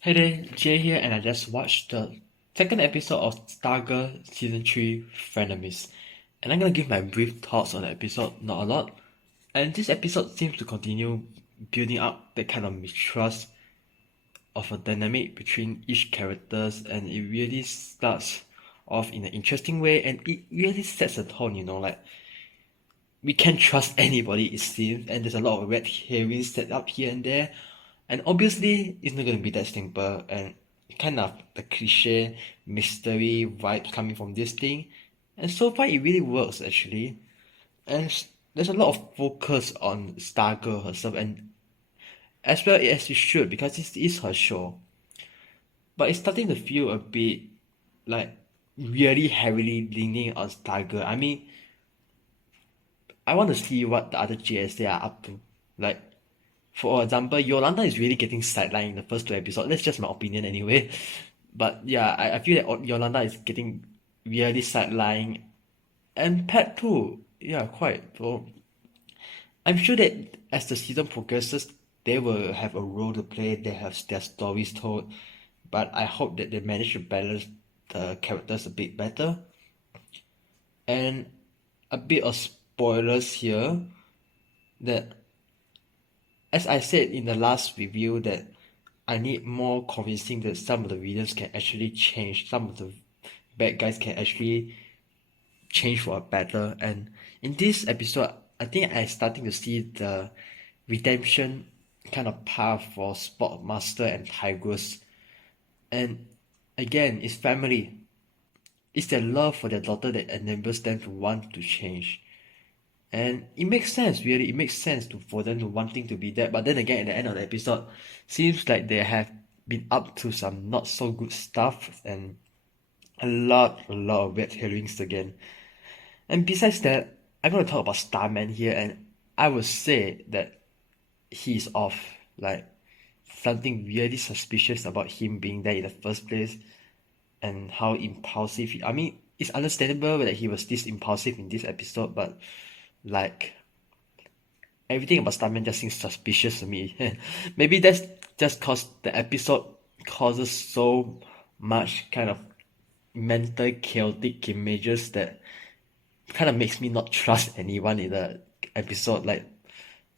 Hey there, Jay here, and I just watched the second episode of Stargirl Season 3 Frenemies. And I'm gonna give my brief thoughts on the episode, not a lot. And this episode seems to continue building up that kind of mistrust of a dynamic between each characters, and it really starts off in an interesting way, and it really sets a tone, like we can't trust anybody, it seems, and there's a lot of red herrings set up here and there. And obviously, it's not going to be that simple, and kind of the cliche mystery vibes coming from this thing. And so far, it really works actually. And there's a lot of focus on Stargirl herself, and as well as it should, because this is her show. But it's starting to feel a bit like really heavily leaning on Stargirl. I mean, I want to see what the other JS they are up to. Like, for example, Yolanda is really getting sidelined in the first two episodes. That's just my opinion anyway. But yeah, I feel that Yolanda is getting really sidelined. And Pat too. Yeah, quite. So I'm sure that as the season progresses, they will have a role to play. They have their stories told. But I hope that they manage to balance the characters a bit better. And a bit of spoilers here that as I said in the last review that I need more convincing that some of the villains can actually change, some of the bad guys can actually change for a better. And in this episode, I think I starting to see the redemption kind of path for Sportmaster and Tigress. And again, it's family. It's their love for their daughter that enables them to want to change. And it makes sense, really. It makes sense for them to wanting to be that. But then again, at the end of the episode, seems like they have been up to some not so good stuff and a lot of red herrings again. And besides that, I'm gonna talk about Starman here, and I would say that he's off. Like something really suspicious about him being there in the first place, and how impulsive. I mean, it's understandable that he was this impulsive in this episode, but like everything about Starman just seems suspicious to me. Maybe that's just cause the episode causes so much kind of mental chaotic images that kind of makes me not trust anyone in the episode, like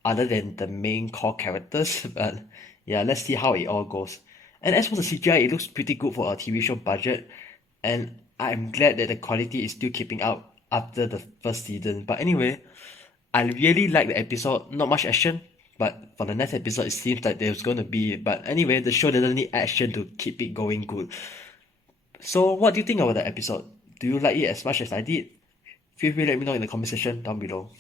other than the main core characters. But yeah, let's see how it all goes. And as for the CGI, it looks pretty good for a TV show budget, and I'm glad that the quality is still keeping up after the first season. But anyway, I really like the episode. Not much action, but for the next episode, it seems like there's gonna be. But anyway, the show doesn't need action to keep it going good. So, what do you think about the episode? Do you like it as much as I did? Feel free to let me know in the comment section down below.